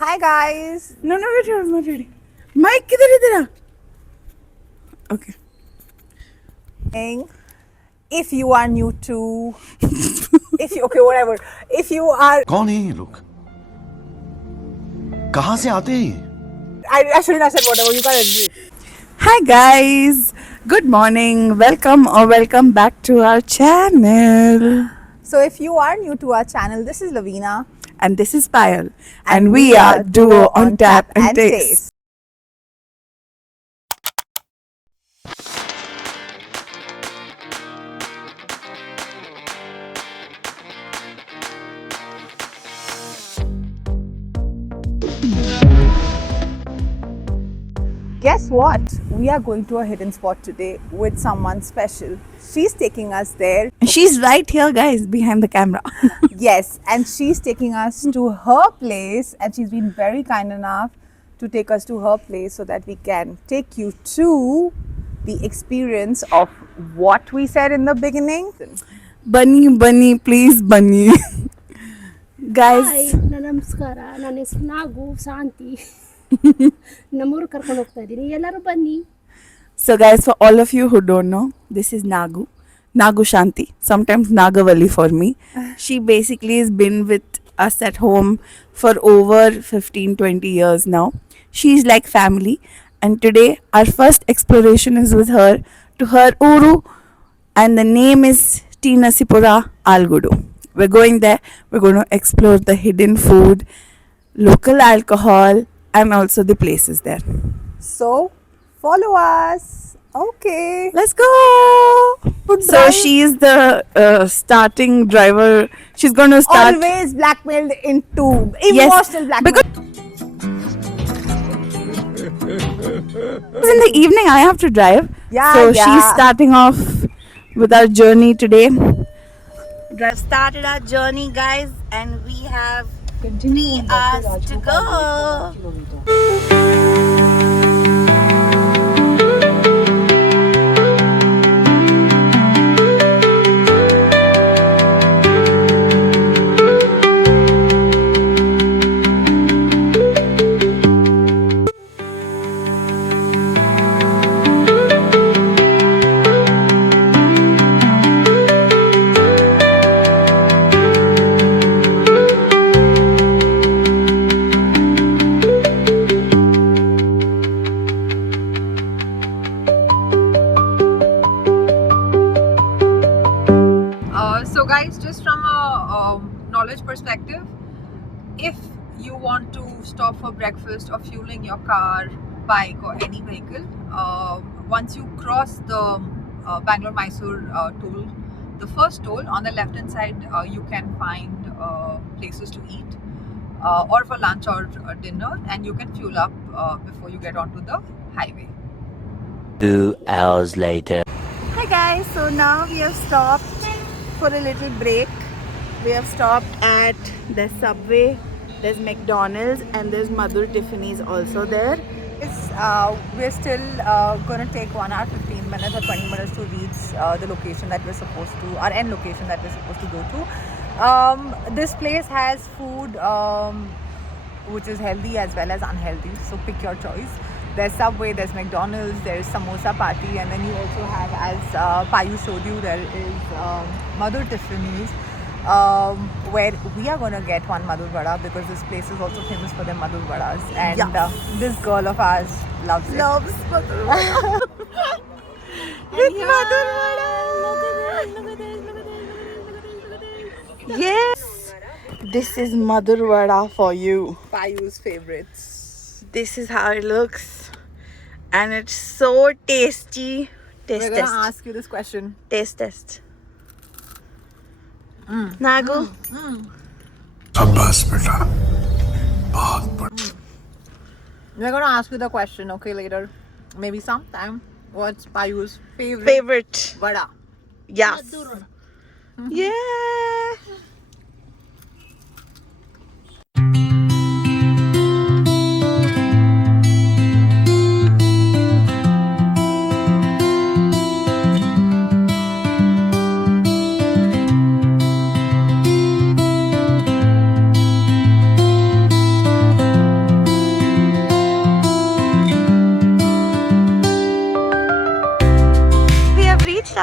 Hi guys. No, wait, I'm not ready. Mike, किधर है तेरा? Okay. If you are new to, okay, whatever. If you are, कौन है ये लोग? कहाँ से आते हैं ये? I shouldn't have said whatever. You gotta do it. Hi guys. Good morning. Welcome back to our channel. So if you are new to our channel, this is Lavina, And this is Payal. And we are Duo on Tap and Taste. Guess what? We are going to a hidden spot today with someone special. She's taking us there. And she's right here, guys, behind the camera. Yes, and she's taking us to her place, and she's been very kind enough to take us to her place so that we can take you to the experience of what we said in the beginning. Bunny, please, Bunny. Guys. Hi ನಮಸ್ಕಾರ ನನ್ನ ಹೆಸರು ನಾಗು ಶಾಂತಿ ನಮ್ಮೂರು ಕರ್ಕೊಂಡು ಹೋಗ್ತಾ ಇದ್ದೀನಿ ಎಲ್ಲರೂ ಬನ್ನಿ. So guys, for all of you who don't know, this is Nagu Shanti, sometimes Nagavali for me. She basically has been with us at home for over 15-20 years now. She's like family, and today our first exploration is with her to her uru, and the name is T Nasipura Algudu. We're going there. We're going to explore the hidden food, local alcohol, and also the places there. So, follow us. Okay. Let's go. So drive. she is the starting driver. She's going to start. Always blackmailed into Yes, emotional blackmail. because in the evening I have to drive. Yeah, So yeah. she's starting off with our journey today. Drive started our journey, guys, and we have 3 hours to go. So guys, just from a knowledge perspective, if you want to stop for breakfast or fueling your car, bike or any vehicle, once you cross the Bangalore-Mysore toll, the first toll on the left hand side, you can find places to eat or for lunch or dinner, and you can fuel up before you get onto the highway. 2 hours later. Hi guys, so now we have stopped for a little break. We have stopped at the Subway, there's McDonald's, and there's Madhur Tiffany's also there. We're still going to take 1 hour 15 minutes or 20 minutes to reach the location that we're supposed to, our end location that we're supposed to go to. This place has food which is healthy as well as unhealthy, so pick your choice. There's Subway, there's McDonald's, there's Samosa Party, and then you also have, as Payu showed you, there is Madhur Tiffany's, where we are going to get one Madhur Vada because this place is also famous for their Madhur Vadas, and this girl of ours loves it. Loves Madhur Vada. With Madhur Vada. Yes, this is Madhur Vada for you. Payu's favorites. This is how it looks, and it's so tasty. We're Taste going to test. ask you this question. Taste test. Nagu. शाबाश बेटा, बहुत बढ़िया. We're going to ask you the question, okay, later. Maybe sometime. What's Payu's favorite vada? Yes. Yeah.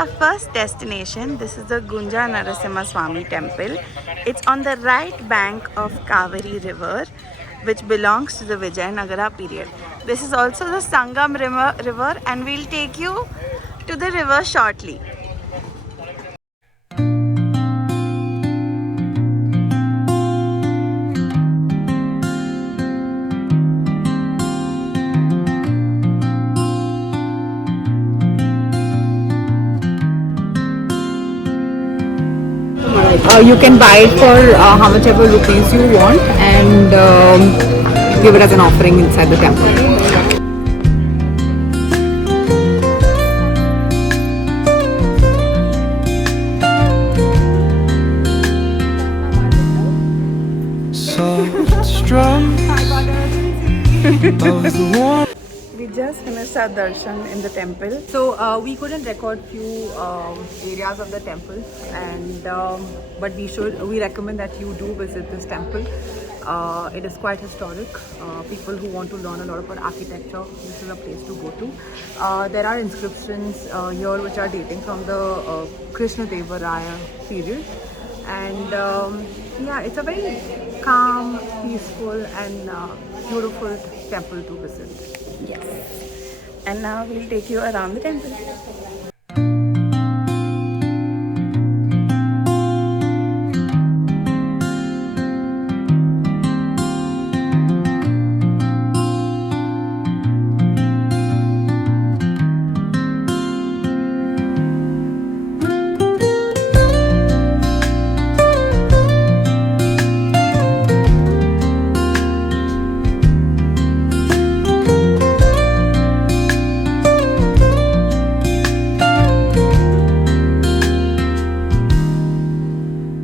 our first destination. This is the Gunja Narasimha Swami temple. It's on the right bank of Kaveri river, which belongs to the Vijayanagara period. This is also the Sangam river, and we'll take you to the river shortly. You can buy it for how much ever rupees you want and give it as an offering inside the temple. Soft strums of the warm. We just finished our darshan in the temple. So we couldn't record few areas of the temple, and but we recommend that you do visit this temple. It is quite historic. People who want to learn a lot about architecture, this is a place to go to. There are inscriptions here which are dating from the Krishna Deva Raya period, and yeah, it's a very calm, peaceful and beautiful temple to visit. Yes. And now we'll take you around the temple.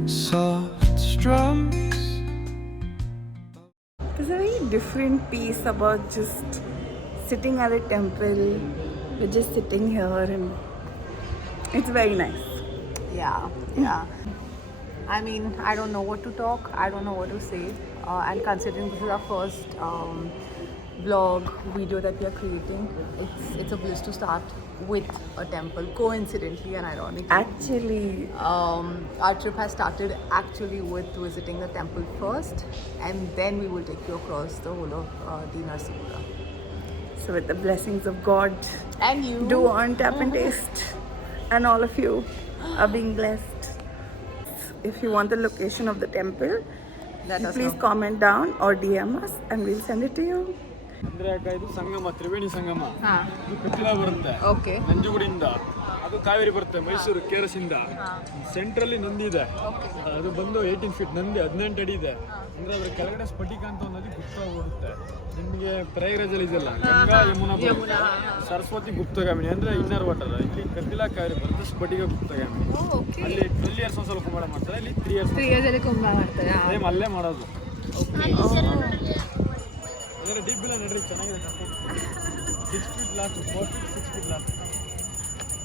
Soft strums. There's a very different piece about just sitting at a temple. We're just sitting here and it's very nice. Yeah, yeah. I mean, I don't know what to talk. I don't know what to say. And considering this is our first vlog video that we are creating, it's a bliss to start with a temple, coincidentally and ironically. Actually, Our trip has started actually with visiting the temple first, and then we will take you across the whole of the Narsipura. so with the blessings of God, And you do on tap and taste, and all of you are being blessed. If you want the location of the temple, let us please know. comment down or DM us and we'll send it to you. ಅಂದ್ರೆ ಇದು ಸಂಗಮ ತ್ರಿವೇಣಿ ಸಂಗಮ ಹಾ. ಇದು ಕಪಿಲಾ ಬರುತ್ತೆ Okay. ನಂಜುಗುಡಿಯಿಂದ ಅದು ಕಾವೇರಿ ಬರುತ್ತೆ ಮೈಸೂರು ಕೇರಸಿಂದ ಸೆಂಟ್ರಲ್ಲಿ ನಂದಿ ಇದೆ ಅದು ಬಂದು 18 ಫೀಟ್ ನಂದಿ 18 ಅಡಿ ಇದೆ ಅಂದ್ರೆ ಅದ್ರ ಕೆಳಗಡೆ ಸ್ಫಟಿಕ ಅಂತ ಒಂದು ನದಿ ಗುಪ್ತ ಓಡುತ್ತೆ ನಿಮಗೆ ಪ್ರಯಾಗರಾಜಲ್ಲಿ ಇದೆಲ್ಲ ಗಂಗಾ ಯಮುನಾ ಬರುತ್ತೆ. ಸರಸ್ವತಿ ಗುಪ್ತಗಾಮಿನಿ ಅಂದ್ರೆ ಇನ್ನರ್ ವಾಟರ್ ಇಲ್ಲಿ ಕಪಿಲಾ ಕಾವೇರಿ ಬರುತ್ತೆ ಸ್ಫಟಿಕ ಗುಪ್ತಗಾಮಿನಿ ಅಲ್ಲಿ 12 ಇಯರ್ಸ್ ಒಂದು ಸ್ವಲ್ಪ ಕುಂಭ ಮಾಡ್ತಾರೆ ಇಲ್ಲಿ 3 ಇಯರ್ಸ್ 3 years ಅಲ್ಲಿ ಕುಂಭ ಮಾಡ್ತಾರೆ. ಸೇಮ್ ಅಲ್ಲೇ ಮಾಡೋದು ಅಂದ್ರೆ ಡೀಪ್ ಇಲ್ಲ ನಡ್ರಿ ಚೆನ್ನಾಗಿದೆ 6 feet last 6 feet last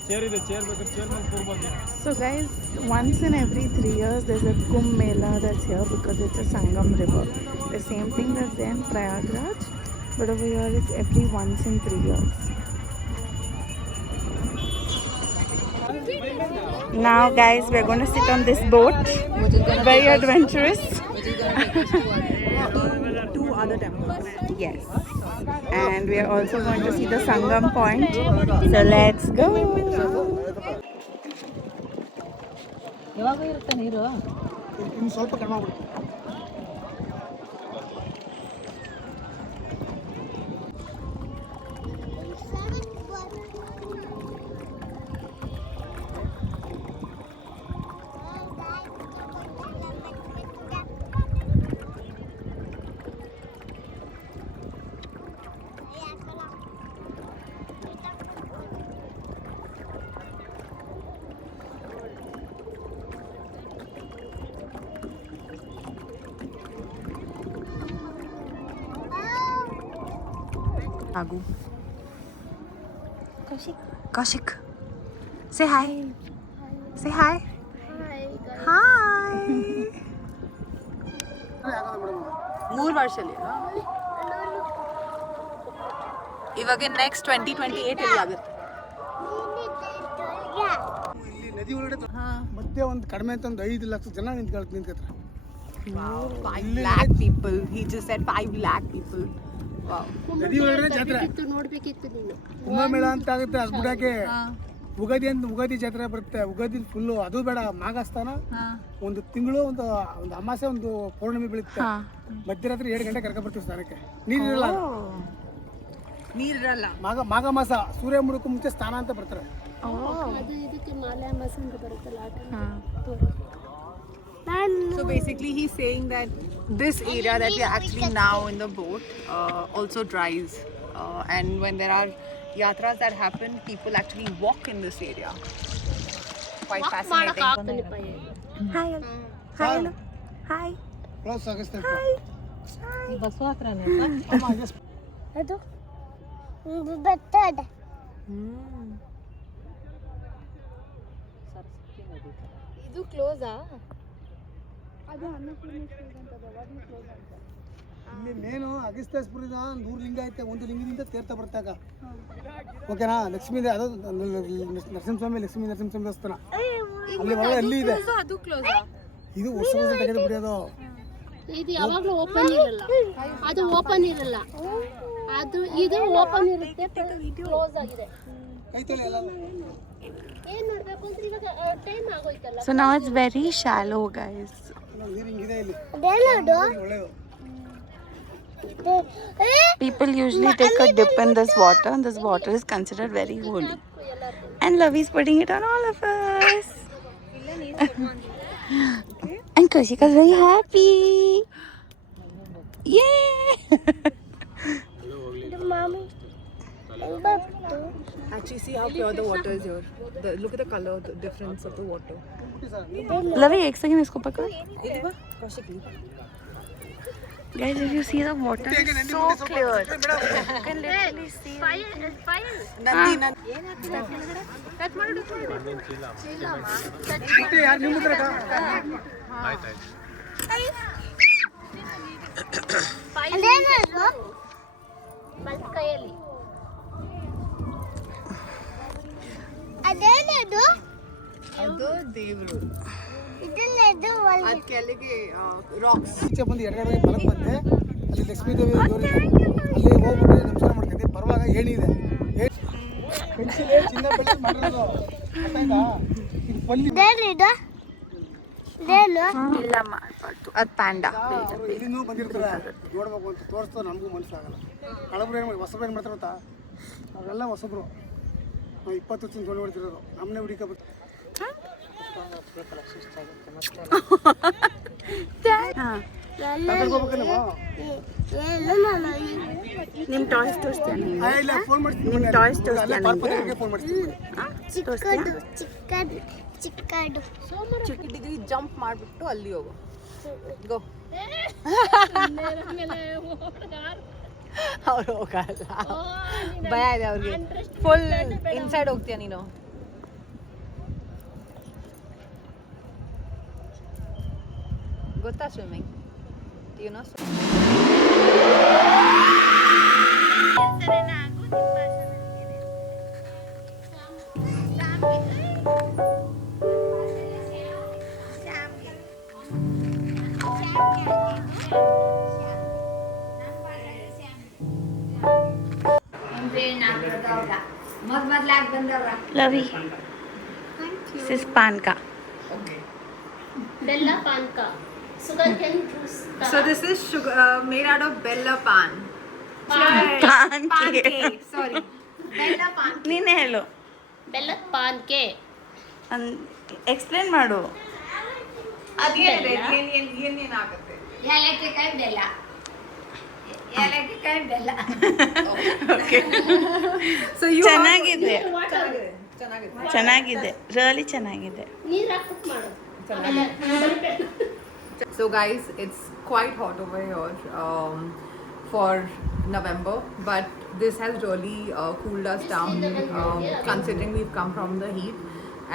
chair ಇದೆ ಚೇರ್ ಬೇಕಾದ್ರೆ ಚೇರ್ ಮೇಲೆ ಕೂರ್ಬೋದು. So guys, once in every 3 years there's a Kumbh Mela that's here because it's a Sangam river. The same thing that's there in Prayagraj, but over here it's every once in 3 years. Now guys, we're going to sit on this boat. Very adventurous. Two other temples. Yes. And we are also going to see the Sangam point. So let's go. ಯಾವಾಗ ಇರುತ್ತೆ ನೀರು? ಇನ್ನು ಸ್ವಲ್ಪ ಕಡಿಮೆ ಆಗ್ಬಿಡುತ್ತೆ. Nagu. Kaushik. Say hi. Say hi. Hi. 3 ವರ್ಷ ಇವಾಗ next 2028 ಇಲ್ಲಿ ಆಗುತ್ತೆ. ನದಿ ಒಳಗಡೆ ಮಧ್ಯೆ ಒಂದು ಕಡಿಮೆ ಅಂತ ಒಂದು 5 ಲಕ್ಷ ಜನ ನಿಂತ್ಕೊತಾರೆ. Wow, 5 lakh people. He just said 5 lakh people. Wow. ನದಿ ಒಳಗಡೆ ಜಾತ್ರೆ ನೋಡ್ಬೇಕಿತ್ತು ನೀನು. ಕುಂಭಮೇಳ ಅಂತ ಆಗುತ್ತೆ. ಅದು ಬಿಡಕ್ಕೆ ಉಗಾದಿ ಜಾತ್ರೆ ಬರುತ್ತೆ. ಉಗಾದಿ ಫುಲ್ಲು ಅದು ಬೇಡ, ಮಾಘಸ್ಥಾನ ಒಂದು ತಿಂಗಳು, ಒಂದು ಅಮಾಸೆ, ಒಂದು ಪೌರ್ಣಮಿ ಬೀಳುತ್ತೆ. ಮಧ್ಯರಾತ್ರಿ 7 ಗಂಟೆ ಕರ್ಕೊಂಡ್ ಬರ್ತೀವಿ ಸ್ನಾನಕ್ಕೆ. ನೀರಿರಲ್ಲ, ನೀರಿರಲ್ಲ. ಮಾಘ ಮಾಸ ಸೂರ್ಯ ಮುಳುಕು ಮುಂಚೆ ಸ್ನಾನ ಅಂತ ಬರ್ತಾರೆ. ಅದು ಇದಕ್ಕೆ ಮಾಲೆ ಮಾಸ ಅಂತ ಬರುತ್ತಲ್ಲ ಆ time. So basically he's saying that this area that we are actually now in the boat also dries, and when there are yatras that happen, people actually walk in this area. Quite fascinating. Hi. Hi. Hi. Close ಆಗಿಸ್ತಾರೆ. ಅದು ಬರ್ತದೆ. ಇದು ಕ್ಲೋಸಾ? ಅದು ಅನ್ನಪೂರ್ಣೇಶ್ವರಿ ಅಂತ ಯಾವಾಗಲೂ close ಅಂತ. ಇಲ್ಲಿ main ಅಗಸ್ತ್ಯೇಶ್ವರದ 100 ಲಿಂಗ ಐತೆ. ಒಂದು ಲಿಂಗದಿಂದ ತೀರ್ಥ ಬರ್ತಾಗ, ಓಕೆನಾ? ಲಕ್ಷ್ಮೀ ಅದು ನರಸಿಂಹಸ್ವಾಮಿ, ಲಕ್ಷ್ಮೀ ನರಸಿಂಹಸ್ವಾಮಿ ದೇವಸ್ಥಾನ ಅಲ್ಲಿ ಒಳಗೆ ಅಲ್ಲಿ ಇದೆ. ಅದು ಕ್ಲೋಸಾ? ಇದು ವರ್ಷ ತೆಗೆದು ಬಿಡೋದು. ಇದು ಯಾವಾಗಲೂ ಓಪನ್ ಇರಲ್ಲ. ಅದು ಓಪನ್ ಇರಲ್ಲ. ಅದು ಇದು ಓಪನ್ ಇರುತ್ತೆ, ಕ್ಲೋಸ್ ಆಗಿದೆ. ಐತಲ್ಲ ಎಲ್ಲ. ಏನ್ ಮಾಡ್ಬೇಕು ಅಂದ್ರೆ ಇವಾಗ time ಆಗೋಯ್ತಲ್ಲ. So now it's very shallow, guys. ನೀರು ಹಿಂಗಿದೆ ಇಲ್ಲಿ. ಒಳ್ಳೆಯದು. People usually take a dip in this water, and this water is considered very holy. And Lavi's putting it on all of us. And Kaushika's very happy. Yay! Actually, see how pure the water is here. Look at the color, the difference of the water. Lavi, एक second इसको पकड़. Guys, if you see the water is so clear. You can literally see. ಯಾರು ನಿಮ್ಮ ಹತ್ರ ಕೈಯಲ್ಲಿ ಅದು ದೇವರು. ಅದ್ ಕೆಳಗೆ ರಾಕ್ಸ್. ಈಚೆ ಬಂದು ಎಡಗಡೆ ಬಲಕ್ಕೆ ಬಂದೆ, ಅಲ್ಲಿ ಲಕ್ಷ್ಮೀ ದೇವಿ ದೇವರಿದೆ. ಅಲ್ಲಿ ಹೋಗ್ಬಿಟ್ಟು ನಮಸ್ಕಾರ ಮಾಡ್ಕೊಂಡೆ. ಬರುವಾಗ ಏಣಿದೆ, ಪೆನ್ಸಿಲ್ ಚಿನ್ನ ಬೆಳೆ ಮಾಡಿರೋದು. ಗೊತ್ತಾಯ್ತಾ? ಇದು ಪಲ್ಲಿ ಇಲ್ಲ ಮಾಡಬಾರ್ದು. ಅದು ಪ್ಯಾಂಡಾ. ಇಲ್ಲಿಂದೂ ಬಂದಿರ್ತಾರೆ, ನೋಡ್ಬೇಕು ಅಂತ ತೋರಿಸ್ತೋ ನಮಗೂ ಮನಸ್ಸಾಗಲ್ಲ. ಹಳಬ್ರು ಏನು ಹೊಸಬ್ರು ಏನು ಮಾಡ್ತಾರೆ ಗೊತ್ತಾ? ಅವರೆಲ್ಲ ಹೊಸಬ್ರು. ನಾವು 20 ವರ್ಷ ತೊಗೊಂಡು ಹೊಡ್ತಿರೋದು. ನಮ್ಮನ್ನೇ ಹುಡುಕಬೇಕು. ನಿಮ್ಮ ಟಾಯ್ಸ್ ತೋರಿಸ್ತೀಯ? ಇಲ್ಲ, ಫೋನ್ ಮಾಡ್ತೀನಿ. ನಿಮ್ಮ ಟಾಯ್ಸ್ ತೋರಿಸ್ತೀಯ? ಫೋನ್ ಮಾಡ್ತೀನಿ. ಚಿಕ್ಕದಿಗೆ ಜಂಪ್ ಮಾಡಿಬಿಟ್ಟು ಅಲ್ಲಿ ಹೋಗು. ಗೋ. ಅವ್ರು ಹೋಗಲ್ಲ, ಭಯ ಇದೆ ಅವ್ರಿಗೆ. ಫುಲ್ ಇನ್ಸೈಡ್ ಹೋಗ್ತೀಯ ನೀನು. ಗೊತ್ತಾ ಸ್ವಿಮ್ಮಿಂಗ್? ಏನೋ Lavi, this is panka. ಬೆಲ್ಲ ಪಾನಕ, sugar cane juice. So this is sugar made out of bella pan. Panke. Sorry. Bella pan. ನೀನೇ ಹೇಳು. ಬೆಲ್ಲದ ಪಾನ್ಕೆ. ಎಕ್ಸ್ಪ್ಲೇನ್ ಮಾಡು. ಅದೇನಿದೆ? ಏನೇನಾಗುತ್ತೆ? ಏಲಕ್ಕಿಕಾಯಿ ಬೆಲ್ಲ. ಏಲಕ್ಕಿಕಾಯಿ ಬೆಲ್ಲ. ಓಕೆ. So you ಚೆನ್ನಾಗಿದೆ. ಚೆನ್ನಾಗಿದೆ. ಚೆನ್ನಾಗಿದೆ. ರಿಯಲಿ ಚೆನ್ನಾಗಿದೆ. ನೀರು ಹಾಕ್ಬಿಟ್ಟು ಮಾಡು. So guys, it's quite hot over here for November, but this has really cooled us down considering we've come from the heat.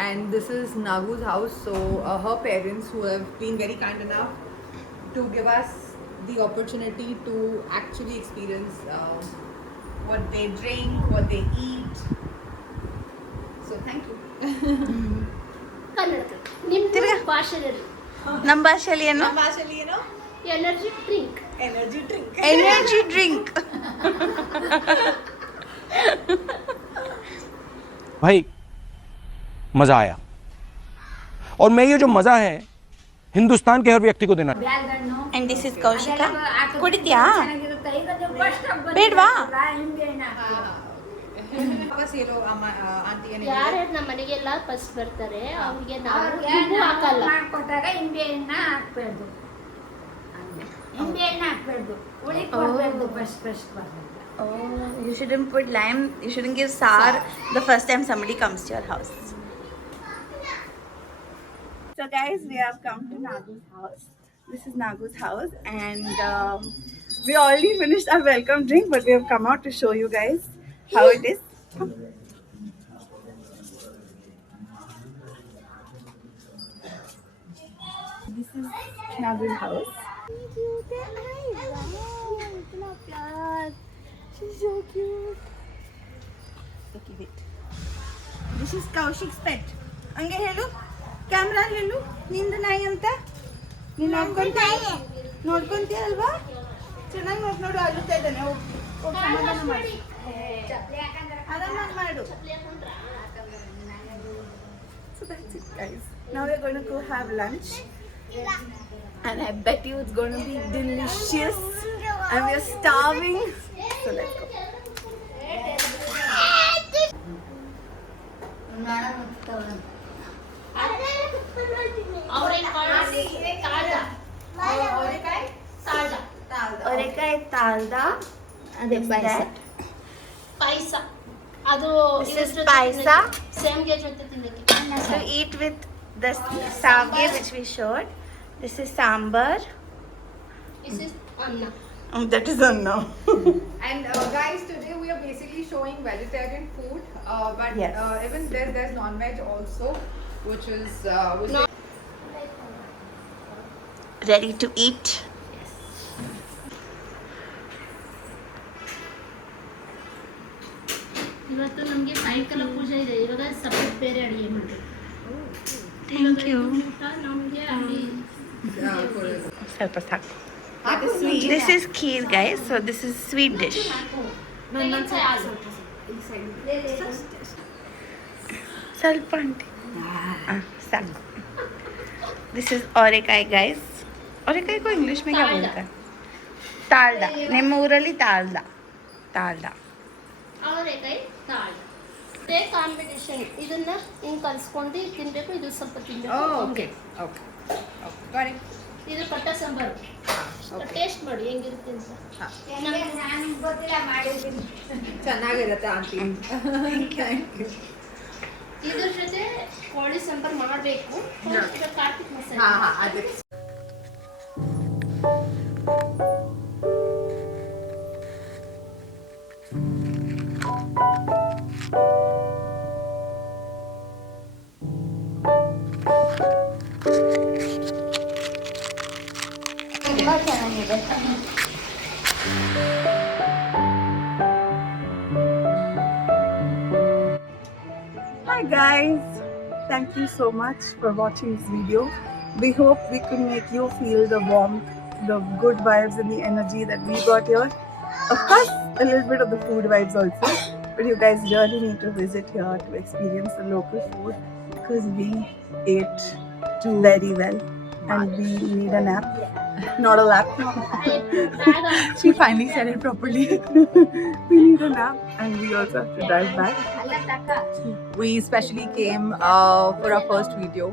And this is Nagu's house, so her parents, who have been very kind enough to give us the opportunity to actually experience what they drink, what they eat. So thank you. Kannada ನಿಮ್ದು ಭಾಷೆಯಲ್ಲಿ ನಮ್ಮ ಭಾಷೆಯಲ್ಲಿ ಏನು? Energy drink. Energy drink. भाई मजा आया और मैं ये जो मजा है हिंदुस्तान के हर व्यक्ति को देना And this is Kaushika. ಕುಡಿದ್ಯಾ? ಬೇಡ್ವಾ? ಯಾರು ನಮ್ಮ ಮನೆಗೆಲ್ಲ ಫಸ್ಟ್ ಬರ್ತಾರೆ ಅವ್ರಿಗೆ ನಾವು ದುಡ್ಡು ಹಾಕಲ್ಲ. ಕೊಟ್ಟಾಗ ನಿಂಬೆ ಹಣ್ಣು ಹಾಕ್ಬಾರ್ದು, ನಿಂಬೆ ಹಣ್ಣು ಹಾಕ್ಬಾರ್ದು, ಹುಳಿ ಕೊಡ್ಬಾರ್ದು. ಫಸ್ಟ್ ಬರ್ಬೇಕು. Oh, you shouldn't put lime. You shouldn't give sour the first time somebody comes to your house. So guys, we have come to Nagu's house. This is Nagu's house, and we already finished our welcome drink, but we have come out to show you guys how it is. This is Nagu's house. She's so cute. Okay, wait. This is Kaushik's pet. Ange hello, camera hello. Nindu nayi anta. ನೀನು ನೋಡ್ಕೊಂತೀಯ ಅಲ್ವಾ? ಚೆನ್ನಾಗಿ ನೋಡು, ಅಳುತ್ತಾ ಇದ್ದಾನೆ. ಸಮಾಧಾನ ಮಾಡಿ, ಆರಾಮಾಗಿ ಮಾಡು. So that's it guys. Now we're going to go have lunch. And I bet you it's going to be delicious. And we're starving. So let's go. ಅವರೆಕಾಯಿ ತಾಳ್ದ. ಅದೇ ಪಾಯಸ. ಅದು ಪಾಯಸ. ಸೇಮ್ಗೆ ಜೊತೆ ತಿನ್ನಕ್ಕೆ. To eat with the savge which we showed. This is sambar. This is ಅನ್ನ. That is anna. And guys, today we are basically showing vegetarian food, but Yes. even there's non-veg also, which is Ready to eat. ಇವತ್ತು ನಮಗೆ ಸಾಯಂಕಾಲ ಪೂಜೆ ಇದೆ. ಇವಾಗ separate ಬೇರೆ ಅಡುಗೆ ಮಾಡಬೇಕು. Thank you. ಊಟ ನಮಗೆ ಅಲ್ಲಿ ಸ್ವಲ್ಪ ಸಾಕು. This is kheer guys. So this is sweet dish. ಸ್ವಲ್ಪ ಆಂಟಿ. ಸಾಕು. This is ಅವರೆಕಾಯಿ guys. ಅವರೆಕಾಯಿ को इंग्लिश में क्या बोलते हैं? ತಾಳ್ದ. ನಿಮ್ಮ ಊರಲ್ಲಿ ತಾಳ್ದ. ಅವರೆಕಾಯಿ ತಾಳ. ಇದೇ ಕಾಂಬಿನೇಷನ್. ಇದನ್ನ ಹಿಂಗೆ ಕಲಿಸ್ಕೊಂಡು ತಿನ್ನಬೇಕು. ಇದು ಸ್ವಲ್ಪ ತಿನ್ನಬೇಕು. okay. Got it. ಇದು ಪಟ್ಟ ಸಾಂಬಾರು. ಟೇಸ್ಟ್ ಮಾಡಿ ಹೆಂಗಿರುತ್ತೆ ಅಂತ. ನಾನು ಗೊತ್ತಿಲ್ಲ, ಮಾಡಿದ್ದೀನಿ. ಚೆನ್ನಾಗಿರುತ್ತೆ ಆಂಟಿ. ಇದ್ರ ಜೊತೆ ಕೋಳಿ ಸಾಂಬಾರು ಮಾಡಬೇಕು. ಕಾರ್ತಿಕ್ ಮಸಾಲೆ. ಅದೇ. ತುಂಬಾ ಚೆನ್ನಾಗಿದೆ. Hi guys, thank you so much for watching this video. We hope we could make you feel the warmth, the good vibes and the energy that we got here. Of course, a little bit of the food vibes also. But you guys really need to visit here to experience the local food because we ate very well and we need a nap. Not a lap. She finally said it properly. We need a nap and we also have to drive back. We specially came for our first video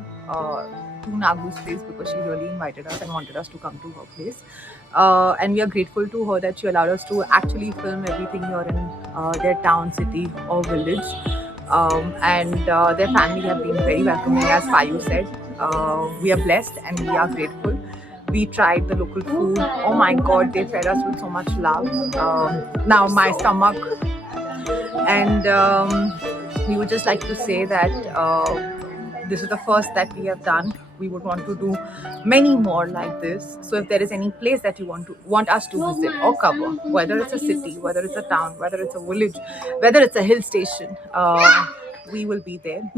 to Nagu's place because she really invited us and wanted us to come to her place. And we are grateful to her that she allowed us to actually film everything here in their town, city or village. And their family have been very welcoming, as Fayu said. We are blessed and we are grateful. We tried the local food. Oh my God, they fed us with so much love. Now my stomach. And we would just like to say that this is the first that we have done. We would want to do many more like this. So if there is any place that you want us to visit or cover, whether it's a city, whether it's a town, whether it's a village, whether it's a hill station, we will be there.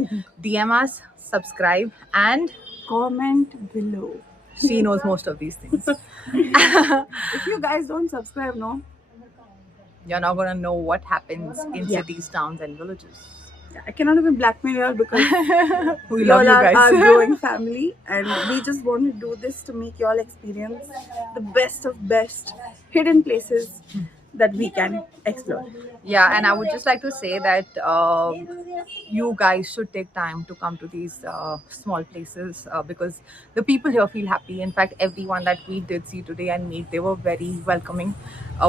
DM us, subscribe, and Comment below. she knows most of these things. If you guys don't subscribe, no, You're not gonna know what happens in Yeah. cities, towns, and villages. I cannot even blackmail you all because We you love all you are guys. our growing family, and we just want to do this to make you all experience the best of best hidden places that we can explore. Yeah, and I would just like to say that you guys should take time to come to these small places because the people here feel happy. In fact, everyone that we did see today and meet, they were very welcoming.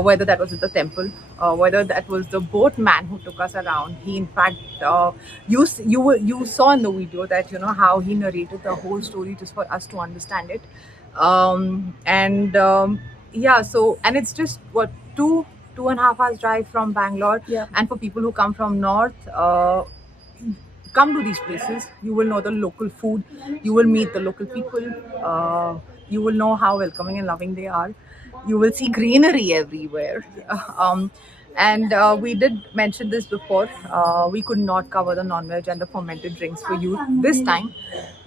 Whether that was at the temple, whether that was the boatman who took us around. He, in fact, you saw in the video that how he narrated the whole story just for us to understand it. Yeah, so and it's just what 2.5 hours drive from Bangalore. Yeah. And for people who come from north, come to these places. You will know the local food. You will meet the local people. You will know how welcoming and loving they are. You will see greenery everywhere. We did mention this before. We could not cover the non-veg and the fermented drinks for you this time,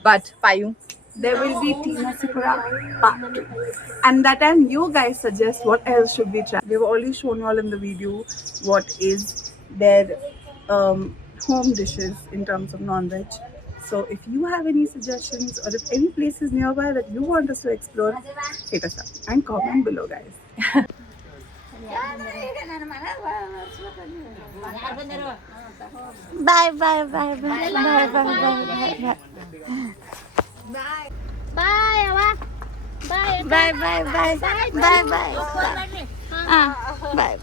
but Payu, There will be Tina Sikura part 2. And that time you guys suggest what else should we try. We've already shown you all in the video what is their home dishes in terms of non-veg. So if you have any suggestions or if any places nearby that you want us to explore, hit us up and comment below, guys. Bye bye bye bye bye bye bye. Bye Awa. Bye bye bye bye bye bye. Bye.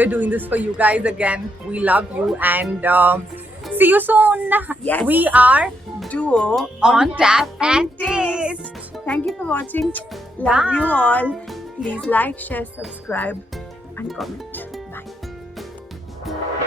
we're doing this for you guys again. We love you and see you soon. Yes. We are Duo on Tap and Taste. Thank you for watching. Love you all. Please like, share, subscribe, and comment. Bye.